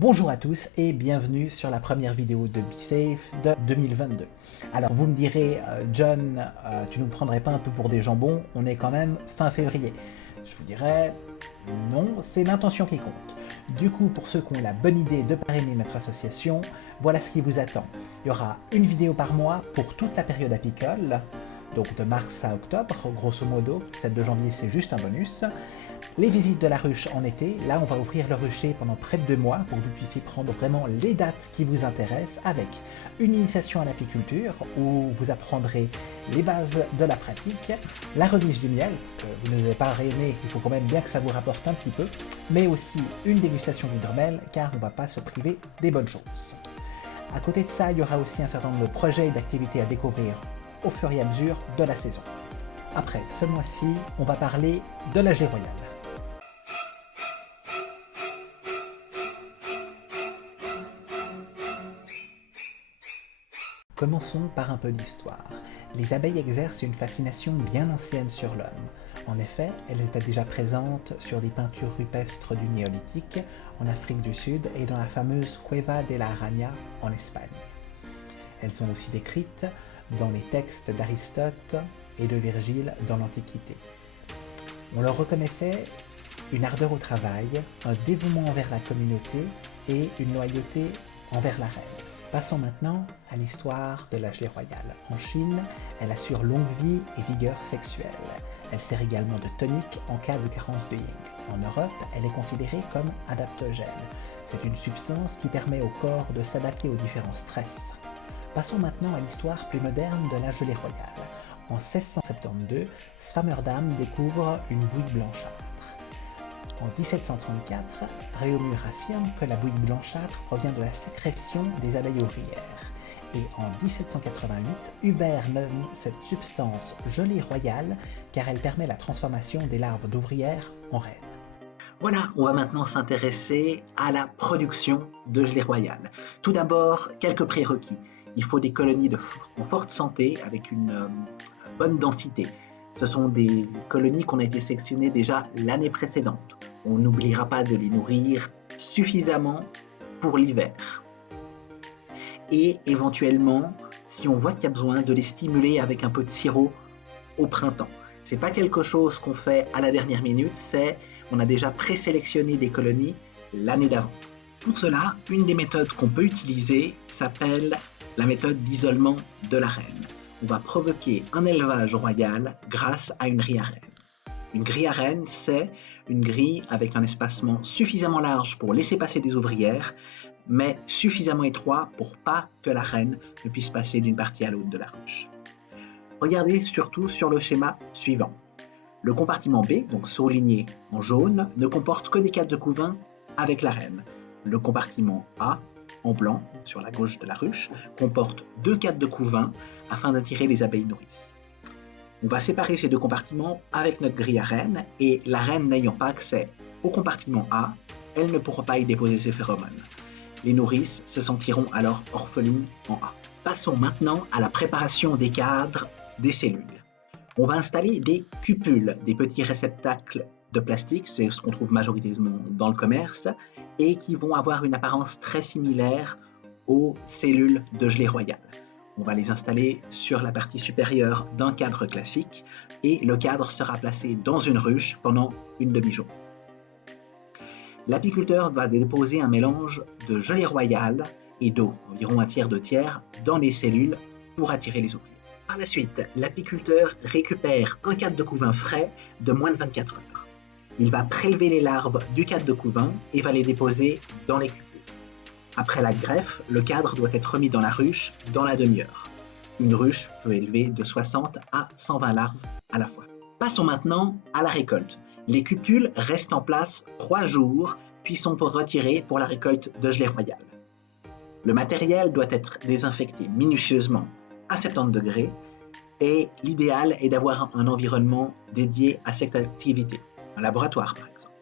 Bonjour à tous et bienvenue sur la première vidéo de BeSafe de 2022. Alors vous me direz, John, tu ne nous prendrais pas un peu pour des jambons? On est quand même fin février. Je vous dirais, non, c'est l'intention qui compte. Du coup, pour ceux qui ont la bonne idée de parrainer notre association, voilà ce qui vous attend. Il y aura une vidéo par mois pour toute la période apicole, donc de mars à octobre, grosso modo. Celle de janvier, c'est juste un bonus. Les visites de la ruche en été, là on va ouvrir le rucher pendant près de 2 mois pour que vous puissiez prendre vraiment les dates qui vous intéressent, avec une initiation à l'apiculture où vous apprendrez les bases de la pratique, la remise du miel, parce que vous ne devez pas rayonner, il faut quand même bien que ça vous rapporte un petit peu, mais aussi une dégustation d'hydromel car on ne va pas se priver des bonnes choses. À côté de ça, il y aura aussi un certain nombre de projets et d'activités à découvrir au fur et à mesure de la saison. Après, ce mois-ci, on va parler de la gelée royale. Commençons par un peu d'histoire. Les abeilles exercent une fascination bien ancienne sur l'homme. En effet, elles étaient déjà présentes sur des peintures rupestres du Néolithique, en Afrique du Sud et dans la fameuse Cueva de la Araña en Espagne. Elles sont aussi décrites dans les textes d'Aristote et de Virgile dans l'Antiquité. On leur reconnaissait une ardeur au travail, un dévouement envers la communauté et une loyauté envers la reine. Passons maintenant à l'histoire de la gelée royale. En Chine, elle assure longue vie et vigueur sexuelle. Elle sert également de tonique en cas de carence de yin. En Europe, elle est considérée comme adaptogène. C'est une substance qui permet au corps de s'adapter aux différents stress. Passons maintenant à l'histoire plus moderne de la gelée royale. En 1672, Swammerdam découvre une bouillie blanchâtre. En 1734, Réaumur affirme que la bouillie blanchâtre provient de la sécrétion des abeilles ouvrières. Et en 1788, Huber nomme cette substance gelée royale car elle permet la transformation des larves d'ouvrières en reines. Voilà, on va maintenant s'intéresser à la production de gelée royale. Tout d'abord, quelques prérequis. Il faut des colonies en forte santé avec une bonne densité. Ce sont des colonies qu'on a été sélectionnées déjà l'année précédente. On n'oubliera pas de les nourrir suffisamment pour l'hiver. Et éventuellement, si on voit qu'il y a besoin, de les stimuler avec un peu de sirop au printemps. Ce n'est pas quelque chose qu'on fait à la dernière minute, on a déjà présélectionné des colonies l'année d'avant. Pour cela, une des méthodes qu'on peut utiliser s'appelle la méthode d'isolement de la reine. On va provoquer un élevage royal grâce à une grille à reine. Une grille à reine, c'est une grille avec un espacement suffisamment large pour laisser passer des ouvrières, mais suffisamment étroit pour pas que la reine ne puisse passer d'une partie à l'autre de la ruche. Regardez surtout sur le schéma suivant. Le compartiment B, donc souligné en jaune, ne comporte que des cadres de couvain avec la reine. Le compartiment A, en blanc, sur la gauche de la ruche, comporte 2 cadres de couvain afin d'attirer les abeilles nourrices. On va séparer ces 2 compartiments avec notre grille à reine et la reine n'ayant pas accès au compartiment A, elle ne pourra pas y déposer ses phéromones. Les nourrices se sentiront alors orphelines en A. Passons maintenant à la préparation des cadres des cellules. On va installer des cupules, des petits réceptacles de plastique, c'est ce qu'on trouve majoritairement dans le commerce, et qui vont avoir une apparence très similaire aux cellules de gelée royale. On va les installer sur la partie supérieure d'un cadre classique et le cadre sera placé dans une ruche pendant une demi-journée. L'apiculteur va déposer un mélange de gelée royale et d'eau, environ 1/3 de tiers, dans les cellules pour attirer les ouvriers. Par la suite, l'apiculteur récupère un cadre de couvain frais de moins de 24 heures. Il va prélever les larves du cadre de couvain et va les déposer dans les cupules. Après la greffe, le cadre doit être remis dans la ruche dans la demi-heure. Une ruche peut élever de 60 à 120 larves à la fois. Passons maintenant à la récolte. Les cupules restent en place 3 jours, puis sont retirées pour la récolte de gelée royale. Le matériel doit être désinfecté minutieusement à 70 degrés et l'idéal est d'avoir un environnement dédié à cette activité, un laboratoire par exemple.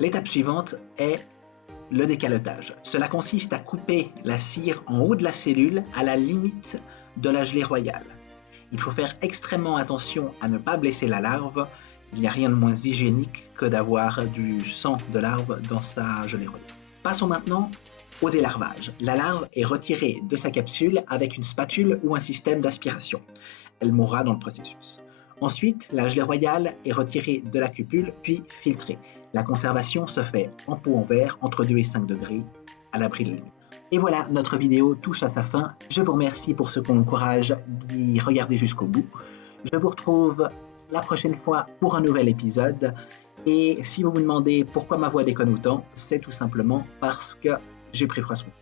L'étape suivante est le décalotage. Cela consiste à couper la cire en haut de la cellule à la limite de la gelée royale. Il faut faire extrêmement attention à ne pas blesser la larve. Il n'y a rien de moins hygiénique que d'avoir du sang de larve dans sa gelée royale. Passons maintenant Au délarvage, la larve est retirée de sa capsule avec une spatule ou un système d'aspiration. Elle mourra dans le processus. Ensuite, la gelée royale est retirée de la cupule puis filtrée. La conservation se fait en pot en verre entre 2 et 5 degrés à l'abri de la lumière. Et voilà, notre vidéo touche à sa fin. Je vous remercie pour ceux qui ont le courage d'y regarder jusqu'au bout. Je vous retrouve la prochaine fois pour un nouvel épisode. Et si vous vous demandez pourquoi ma voix déconne autant, c'est tout simplement parce que j'ai pris froid ce week-end.